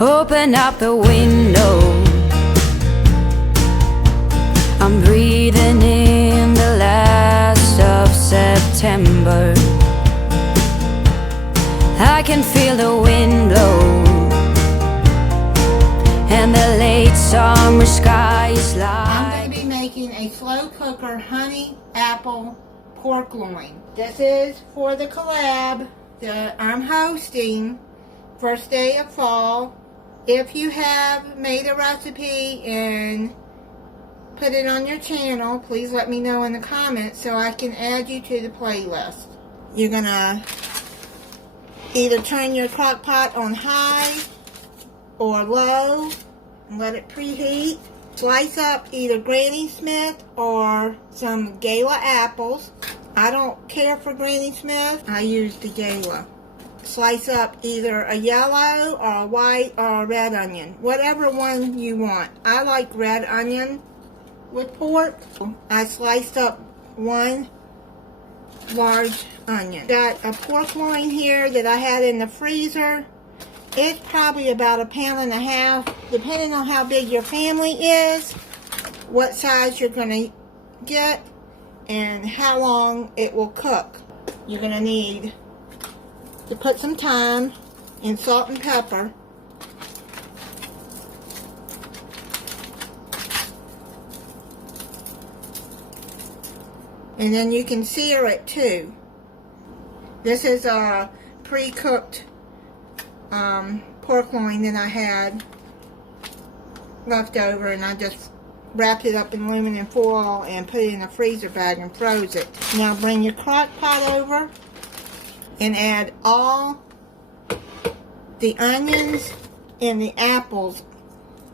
Open up the window, I'm breathing in the last of September. I can feel the wind blow, and the late summer sky is light. I'm going to be making a slow cooker honey apple pork loin. This is for the collab that I'm hosting, first day of fall. If you have made a recipe and put it on your channel, please let me know in the comments so I can add you to the playlist. You're going to either turn your crock pot on high or low and let it preheat. Slice up either Granny Smith or some Gala apples. I don't care for Granny Smith, I use the Gala. Slice up either a yellow or a white or a red onion, whatever one you want. I like red onion with pork. I sliced up one large onion. Got a pork loin here that I had in the freezer. It's probably about 1.5 pounds, depending on how big your family is, what size you're going to get, and how long it will cook. You're going to need to put some thyme and salt and pepper. And then you can sear it too. This is a pre-cooked pork loin that I had left over, and I just wrapped it up in aluminum foil and put it in a freezer bag and froze it. Now bring your crock pot over and add all the onions and the apples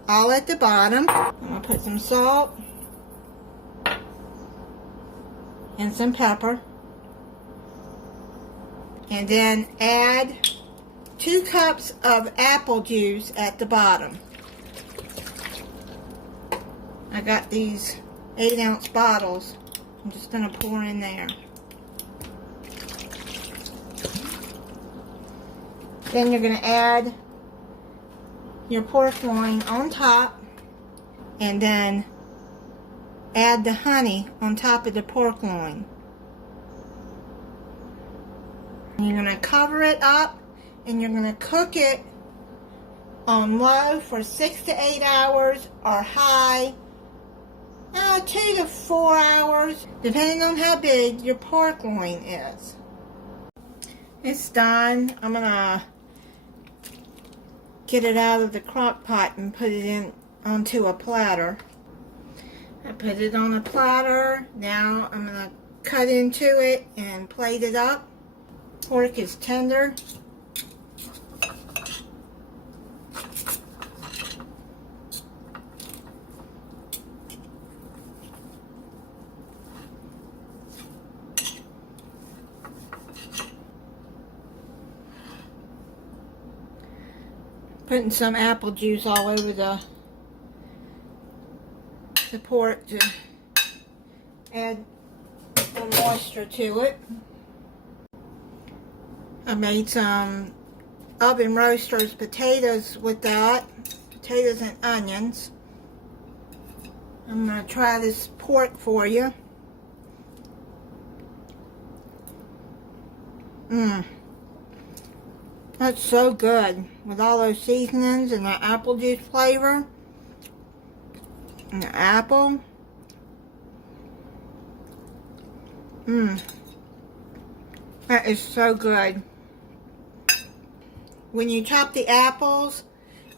all at the bottom. I'm going to put some salt and some pepper, and then add 2 cups of apple juice at the bottom. I got these 8-ounce bottles. I'm just going to pour in there. Then you're going to add your pork loin on top, and then add the honey on top of the pork loin. And you're going to cover it up, and you're going to cook it on low for 6 to 8 hours, or high 2 to 4 hours, depending on how big your pork loin is. It's done. I'm going to get it out of the crock pot and put it in onto a platter. I put it on a platter. Now I'm going to cut into it and plate it up. Pork is tender. Putting some apple juice all over the pork to add some moisture to it. I made some oven roasters potatoes with that. Potatoes and onions. I'm going to try this pork for you. That's so good with all those seasonings and the apple juice flavor and the apple. That is so good. When you chop the apples,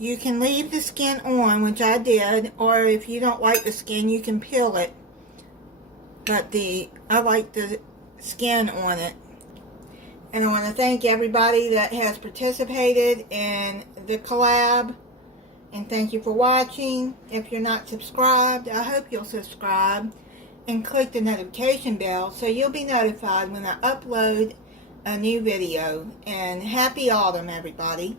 you can leave the skin on, which I did, or if you don't like the skin, you can peel it. But I like the skin on it. And I want to thank everybody that has participated in the collab. And thank you for watching. If you're not subscribed, I hope you'll subscribe. And click the notification bell so you'll be notified when I upload a new video. And happy autumn, everybody.